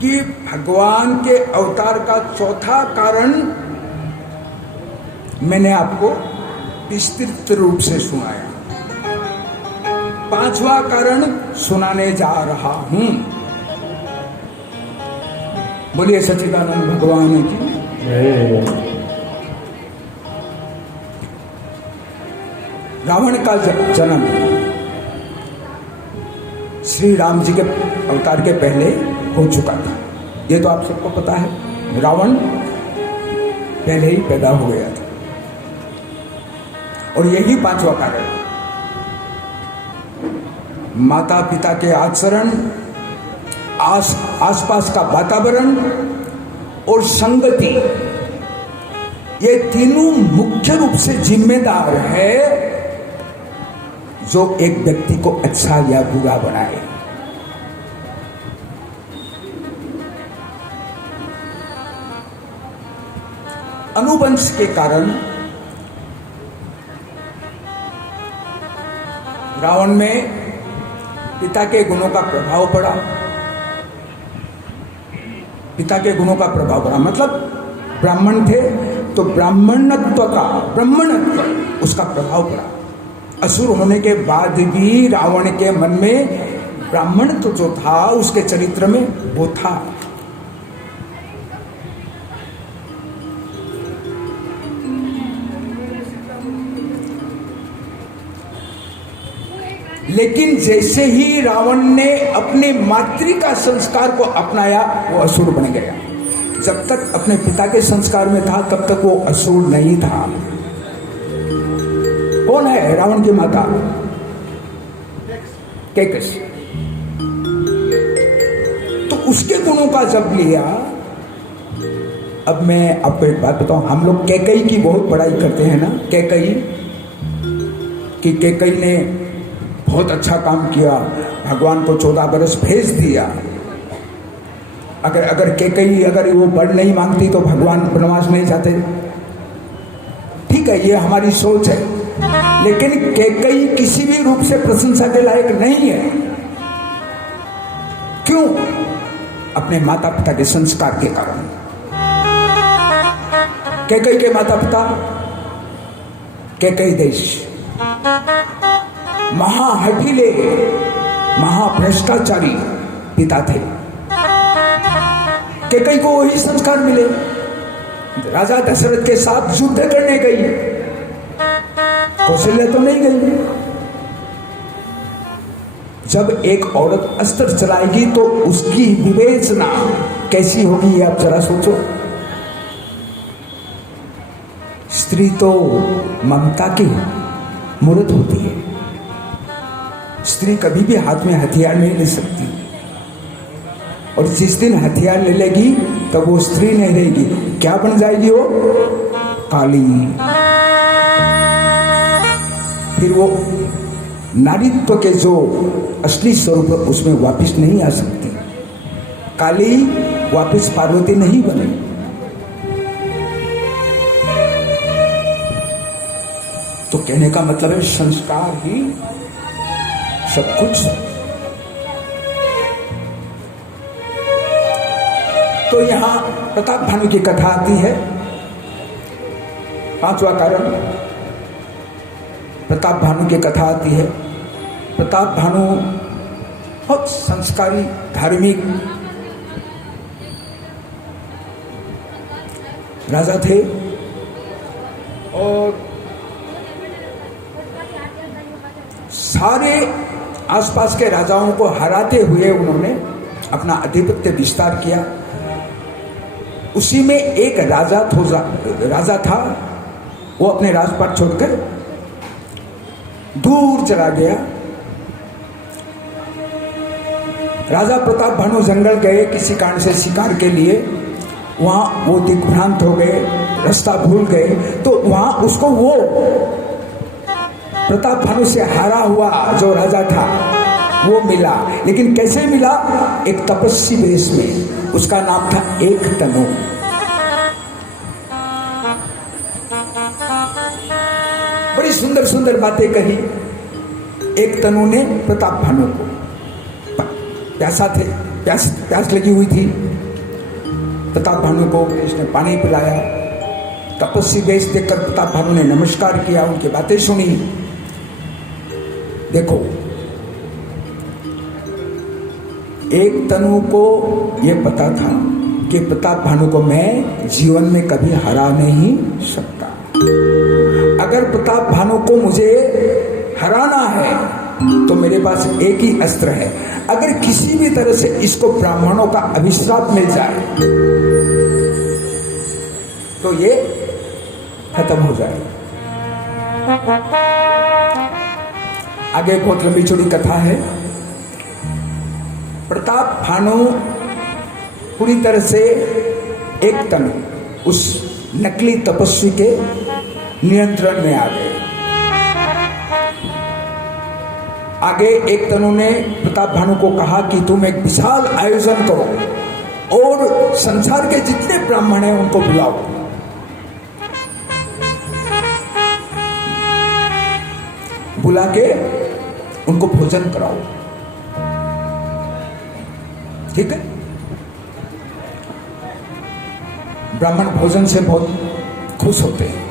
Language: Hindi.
कि भगवान के अवतार का चौथा कारण मैंने आपको विस्तृत रूप से सुनाया। पांचवा कारण सुनाने जा रहा हूं। बोलिए सच्चिदानंद भगवान की। रावण का जन्म श्री राम जी के अवतार के पहले हो चुका था, ये तो आप सबको पता है। रावण पहले ही पैदा हो गया था और यही पांचवा कारण है। माता पिता के आचरण, आसपास का वातावरण और संगति, ये तीनों मुख्य रूप से जिम्मेदार है जो एक व्यक्ति को अच्छा या बुरा बनाए। अनुवंश के कारण रावण में पिता के गुणों का प्रभाव पड़ा। पिता के गुणों का प्रभाव पड़ा मतलब ब्राह्मण थे तो ब्राह्मणत्व उसका प्रभाव पड़ा। असुर होने के बाद भी रावण के मन में ब्राह्मणत्व जो था उसके चरित्र में वो था। लेकिन जैसे ही रावण ने अपने मातृका संस्कार को अपनाया वो असुर बन गया। जब तक अपने पिता के संस्कार में था तब तक वो असुर नहीं था। कौन है रावण की माता? कैकसी। तो उसके गुणों का जब लिया, अब मैं आपको एक बात बताऊं, हम लोग कैकई की बहुत बड़ाई करते हैं ना, कैकई कि कैकई ने बहुत अच्छा काम किया, भगवान को 14 बरस भेज दिया। अगर कैकई अगर वो वर नहीं मांगती तो भगवान वनवास नहीं जाते। ठीक है, ये हमारी सोच है, लेकिन कैकई किसी भी रूप से प्रशंसा के लायक नहीं है। क्यों? अपने माता पिता के संस्कार के कारण। कैकई के माता पिता कैकई देश महाहठीले, महाभ्रष्टाचारी पिता थे। कैकई को वही संस्कार मिले। राजा दशरथ के साथ युद्ध करने गई, कौशल्या तो नहीं गई। जब एक औरत अस्त्र चलाएगी तो उसकी विवेचना कैसी होगी, ये आप जरा सोचो। स्त्री तो ममता की मूर्त होती है। स्त्री कभी भी हाथ में हथियार नहीं ले सकती, और जिस दिन हथियार ले लेगी तब वो स्त्री नहीं रहेगी। क्या बन जाएगी? वो काली। फिर वो नारीत्व के जो असली स्वरूप उसमें वापस नहीं आ सकती। काली वापस पार्वती नहीं बने। तो कहने का मतलब है संस्कार ही सब कुछ। तो यहां प्रताप भानु की कथा आती है। पांचवा कारण प्रताप भानु की कथा आती है। प्रताप भानु बहुत संस्कारी, धार्मिक राजा थे और सारे आसपास के राजाओं को हराते हुए उन्होंने अपना आधिपत्य विस्तार किया। उसी में एक राजा था, वो अपने राजपाट छोड़कर दूर चला गया। राजा प्रताप भानु जंगल गए किसी कारण से शिकार के लिए। वहां वो दिग्भ्रांत हो गए, रास्ता भूल गए, तो वहां उसको वो प्रताप भानु से हारा हुआ जो राजा था वो मिला। लेकिन कैसे मिला? एक तपस्वी वेश में। उसका नाम था एक तनु। बड़ी सुंदर सुंदर बातें कही एक तनु ने प्रताप भानु को। प्यासा थे, प्यास लगी हुई थी। प्रताप भानु को इसने पानी पिलाया। तपस्वी वेश देखकर प्रताप भानु ने नमस्कार किया, उनकी बातें सुनी। देखो, एक तनु को यह पता था कि प्रताप भानु को मैं जीवन में कभी हरा नहीं सकता। अगर प्रताप भानु को मुझे हराना है तो मेरे पास एक ही अस्त्र है, अगर किसी भी तरह से इसको ब्राह्मणों का अभिश्राप मिल जाए तो ये खत्म हो जाए। आगे बहुत लंबी चौड़ी कथा है। प्रताप भानु पूरी तरह से एक तनु उस नकली तपस्वी के नियंत्रण में आ गए। आगे एक तनु ने प्रताप भानु को कहा कि तुम एक विशाल आयोजन करो और संसार के जितने ब्राह्मण हैं उनको बुलाओ। बुला के उनको भोजन कराओ, ठीक है। ब्राह्मण भोजन से बहुत खुश होते हैं।